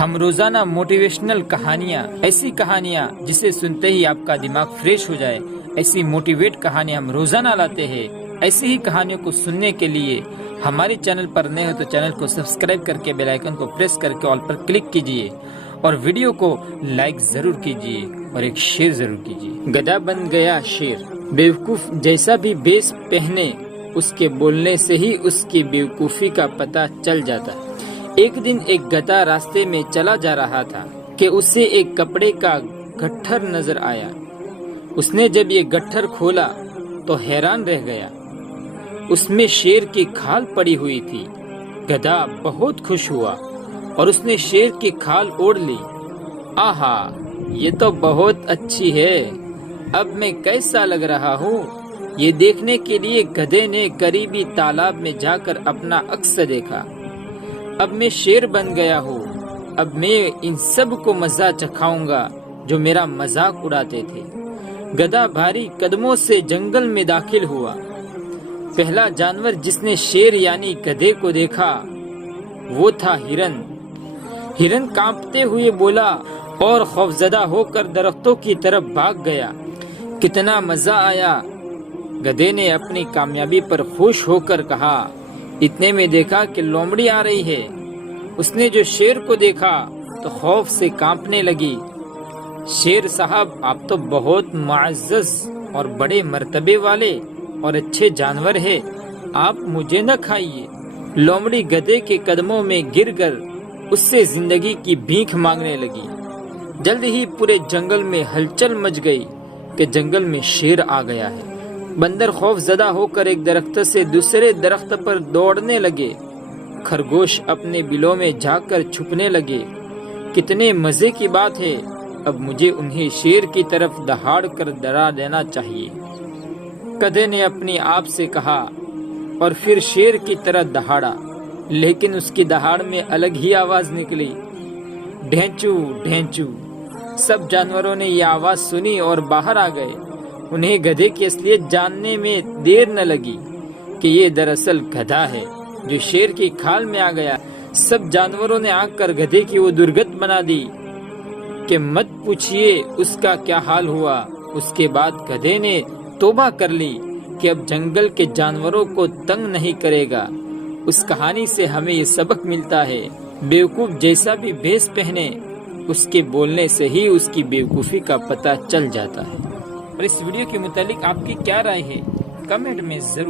ہم روزانہ موٹیویشنل کہانیاں، ایسی کہانیاں جسے سنتے ہی آپ کا دماغ فریش ہو جائے، ایسی موٹیویٹ کہانیاں ہم روزانہ لاتے ہیں۔ ایسی ہی کہانیوں کو سننے کے لیے ہمارے چینل پر نئے ہو تو چینل کو سبسکرائب کر کے بیل آئیکن کو پریس کر کے آل پر کلک کیجئے اور ویڈیو کو لائک ضرور کیجئے اور ایک شیئر ضرور کیجئے۔ گدھا بن گیا شیر، بیوقوف جیسا بھی بیس پہنے، اس کے بولنے سے ہی اس کی بیوقوفی کا پتہ چل جاتا ہے۔ ایک دن ایک گدھا راستے میں چلا جا رہا تھا کہ اسے ایک کپڑے کا گٹھر نظر آیا۔ اس نے جب یہ گٹھر کھولا تو حیران رہ گیا۔ اس میں شیر کی کھال پڑی ہوئی تھی۔ گدھا بہت خوش ہوا اور اس نے شیر کی کھال اوڑھ لی۔ آہا، یہ تو بہت اچھی ہے، اب میں کیسا لگ رہا ہوں؟ یہ دیکھنے کے لیے گدھے نے قریبی تالاب میں جا کر اپنا عکس دیکھا۔ اب میں شیر بن گیا ہوں، اب میں ان سب کو مزہ چکھاؤں گا جو میرا مذاق اڑاتے تھے۔ گدھا بھاری قدموں سے جنگل میں داخل ہوا۔ پہلا جانور جس نے شیر یعنی گدھے کو دیکھا وہ تھا ہرن۔ ہرن کانپتے ہوئے بولا اور خوفزدہ ہو کر درختوں کی طرف بھاگ گیا۔ کتنا مزہ آیا! گدھے نے اپنی کامیابی پر خوش ہو کر کہا۔ اتنے میں دیکھا کہ لومڑی آ رہی ہے۔ اس نے جو شیر کو دیکھا تو خوف سے کانپنے لگی۔ شیر صاحب، آپ تو بہت معزز اور بڑے مرتبے والے اور اچھے جانور ہیں، آپ مجھے نہ کھائیے۔ لومڑی گدھے کے قدموں میں گر کر اس سے زندگی کی بھیک مانگنے لگی۔ جلد ہی پورے جنگل میں ہلچل مچ گئی کہ جنگل میں شیر آ گیا ہے۔ بندر خوف زدہ ہو کر ایک درخت سے دوسرے درخت پر دوڑنے لگے۔ خرگوش اپنے بلوں میں جا کر چھپنے لگے۔ کتنے مزے کی بات ہے، اب مجھے انہیں شیر کی طرف دہاڑ کر ڈرا دینا چاہیے۔ گدھے نے اپنی آپ سے کہا اور پھر شیر کی طرح دہاڑا، لیکن اس کی دہاڑ میں الگ ہی آواز نکلی، ڈھینچو ڈھینچو۔ سب جانوروں نے یہ آواز سنی اور باہر آ گئے۔ انہیں گدھے کی اصلیت جاننے میں دیر نہ لگی کہ یہ دراصل گدھا ہے جو شیر کی کھال میں آ گیا۔ سب جانوروں نے آ کر گدھے کی وہ درگت بنا دی کہ مت پوچھئے اس کا کیا حال ہوا۔ اس کے بعد گدھے نے توبہ کر لی کہ اب جنگل کے جانوروں کو تنگ نہیں کرے گا۔ اس کہانی سے ہمیں یہ سبق ملتا ہے، بیوقوف جیسا بھی بھیس پہنے، اس کے بولنے سے ہی اس کی بیوقوفی کا پتہ چل جاتا ہے۔ اور اس ویڈیو کے متعلق آپ کی کیا رائے ہے؟ کمنٹ میں ضرور